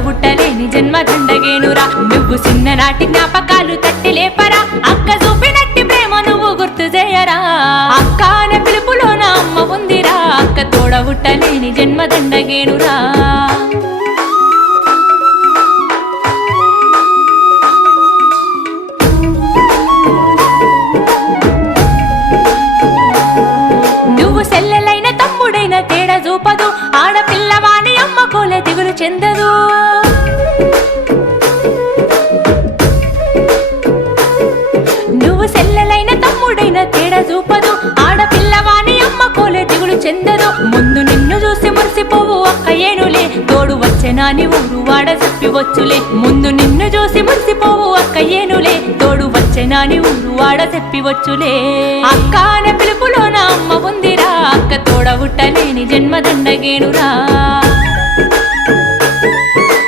తోడబుట్టలేని జన్మ దండగేనురా నువ్వు చిన్ననాటి జ్ఞాపకాలు తట్టి లేపరా అక్క చూపినట్టి ప్రేమ నువ్వు గుర్తు చేయరా అక్క అనే పిలుపులో నా అమ్మ ఉందిరా అక్క తోడబుట్టలేని జన్మ దండగేనురా నువ్వు సెల్లెలైన తమ్ముడైన తేడా చూపదు ఆడపిల్లవాని అమ్మ కోలే దిగులు చెందదు నువ్వు సెల్లెలైన తమ్ముడైన తేడా చూపదు ఆడపిల్లవాని అమ్మ కోలే దిగులు చెందదు ముందు నిన్ను చూసి మురిసిపోవు అక్క ఏనులే తోడు వచ్చేనాని ఊరు వాడ చెప్పి వచ్చులే ముందు నిన్ను చూసి మురిసిపోవు అక్క ఏనులే తోడు వచ్చేనాని ఊరు వాడ చెప్పి వచ్చులే అక్క అనే పిలుపులో నా అమ్మ ఉందిరా అక్క తోడబుట్టలేని జన్మ దండగేనురా